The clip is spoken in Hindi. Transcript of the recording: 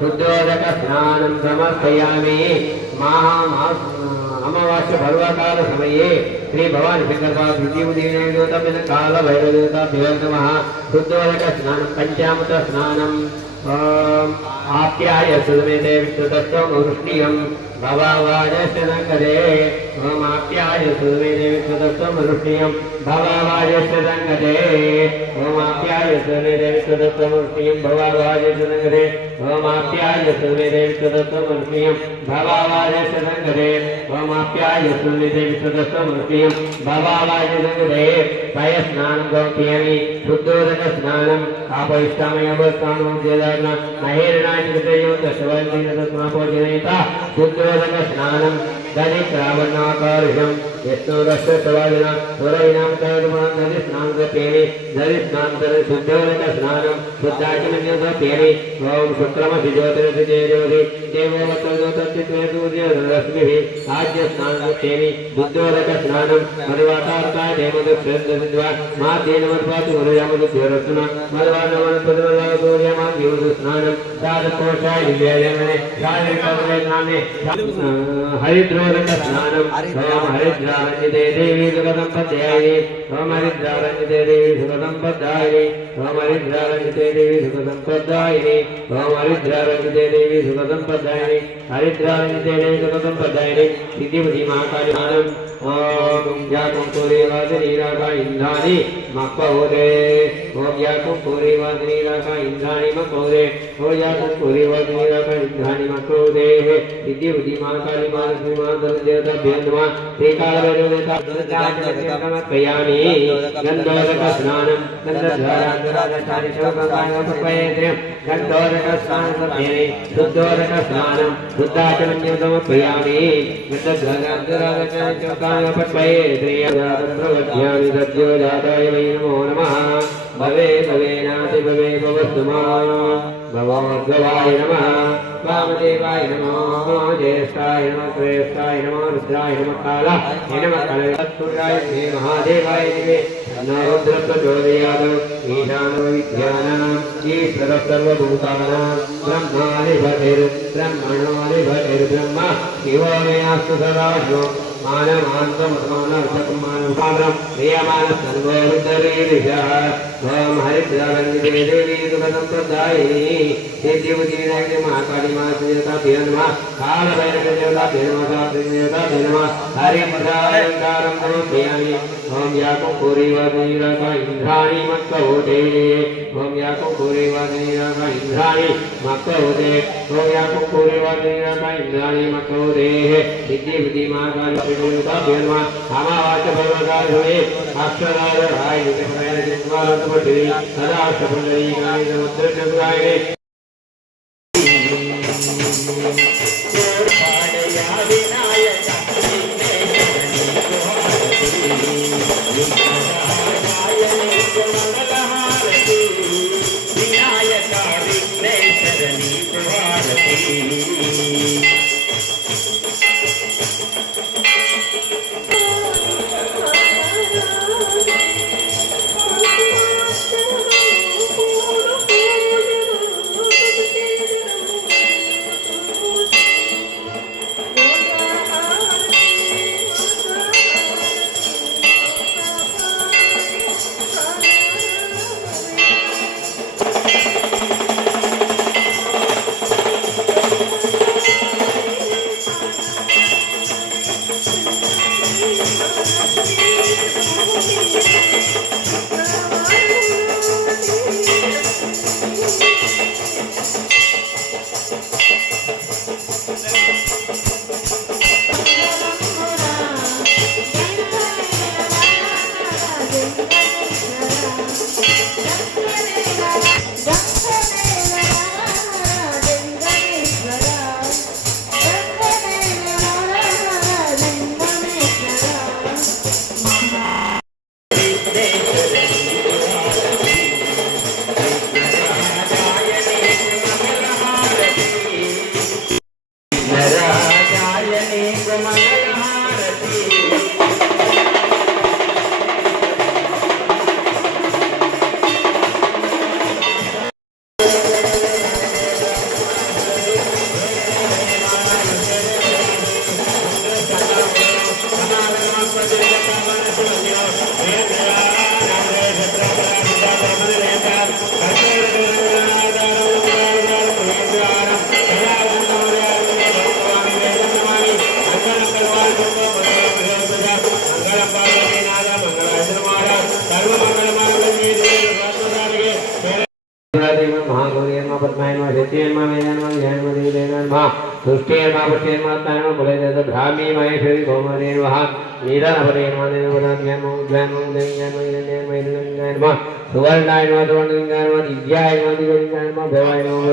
शुद्धोदक स्नानं समर्पयामि। अमावास्य पर्वकाल समये श्री भवानी शंकर काल भैरवदेवताभ्यो नमः। शुद्धोदक स्नानं पंचामृत स्नानं आप्याय सुमेते विष्णुतत्वं वृष्णियं भवावाजस्य नङ्गदे। ओम आप्याय सुमेते विष्णुतत्वं वृष्णियं भवावाजस्य नङ्गदे। ओम आप्याय सुमेते विष्णुतत्वं वृष्णियं भवावाजस्य नङ्गदे। ओम आप्याय सुमेते विष्णुतत्वं वृष्णियं भवावाजस्य नङ्गदे। ओम आप्याय सुमेते विष्णुतत्वं वृष्णियं भवावाजस्य नङ्गदे। पय स्नानं गौप्यामि। शुद्धोदक स्नानं आपयिष्ठामयवस्थानं जयदाग्ना महेरणाचितयो दशवन्दिनतस्मापोजनेता। शुद्धोदक स्नानं दलित्रावणाकार्यं यस्नोदस्य सवादिना स्वरविनां तैर्मां नदी स्नानं गप्येमि। नदी स्नानं शुद्धोदक स्नानं शुद्धाचमन्यं गप्येमि। ओम शुक्रमसि ज्योतिरसि देवो वत्सोदत्तित्वेदूर्यरश्मिभिः आद्य स्नानं गप्येमि। शुद्धोदक स्नानं मधुवातार्ताय देवदक्षेन्द्रसिद्ध्वा माध्येन मत्पातु मधुयामदुद्योरत्ना मधुवानवनपदवदूर्यमाद्योदु स्नानं साधकोशाय दिव्यायमने शारीरिकवदनाने हरिद्रोदक स्नानं ओम हरिद्रारञ्जिते देवी सुखसम्पद्यायिनी। ओम हरिद्रारञ्जिते देवी सुखसम्पद्दायिनी। ओम हरिद्रारञ्जिते देवी सुखसम्पद्दायिनी। ओम हरिद्रारञ्जिते देवी सुखसम्पद्दायिनी। हरिद्रारञ्जिते देवी सुखसम्पद्दायिनी। सिद्धिमती महाकाली स्नानं ओम याकुंकुरेवादिनीराका इंद्राणि मक्पौरे। ओम याकुंकुरेवादिनीराका इंद्राणि मक्पौरे। ओम याकुंकुरेवादिनीराका इंद्राणि मक्पौरे। सिद्धिमती महाकाली महालक्ष्मी महादेवताभ्यो नमः। श्रीकालभैरवदेवताभ्यामि। गन्धोदक स्नानं गन्धद्वारान्तरादशानि शोककायपयेत्। गन्धोदक स्नानं समये शुद्धोदक स्नानं शुद्धाचमन्यं समर्पयामि। गन्धद्वारान्तरादशानि शोकायपयेत्। प्रवध्यामि सद्यो जाताय वै नमो नमः। भवे भवेनाति भवे भवस्तु मां। भवोद्भवाय नमः। वामदेवाय नमो। ज्येष्ठाय नमः। श्रेष्ठाय नमः। रुद्राय नमः। कालाय नमः। कलयत्पुराय महादेवाय नमः। रुद्रप्रचोदयात्। ईशानो विद्यानां ईश्वरः सर्वभूतानां ब्रह्मादिपतिर्ब्रह्मणोऽधिपतिर्ब्रह्म शिवो मेऽस्तु सदाशिवो मानवान्तमसमानर्थकमानपात्रं प्रियमानसर्वोरुद्ररीरिषः। ओम हरिद्रारञ्जिते देवी सुखसम्पद्दायिनी। सिद्धिबुद्धिविनायिनी महाकाली महादेवताभ्यो नमः। कालभैरवदेवताभ्यो नमः। सात्विकदेवताभ्यो नमः। हरिद्रालङ्कारं समर्पयामि। ओम याकुंकुरेवादिनीराका इंद्राणि मक्कवोते। ओम याकुंकुरेवादिनीराका इंद्राणि मक्कवोते। ओम याकुंकुरेवादिनीराका इंद्राणि मक्कवोते। सिद्धिबुद्धि महाकाली देवताभ्यो नमः। अमावास्य पर्वकाल समये अक्षराय निकटमेन चित्वालतपटिरे सदाष्टपुण्डरीकाय समुद्रचन्द्राय आत्माय नमः सिद्धये नमः मेधाय नमः ज्ञानाय नमः धीरये नमः तुष्टिये नमः पुष्टिये नमः आत्माय नमः कुलये ब्राह्मी महेश्वरी कौमारे नमः नीलनभरे नमः देवदान्याय नमः उद्याय नमः उदयज्ञाय नमः हिरण्याय नमः हिरण्याय नमः सुवर्णाय नमः सुवर्णलिंगाय नमः दिव्याय नमः दिव्यलिंगाय नमः भवाय नमः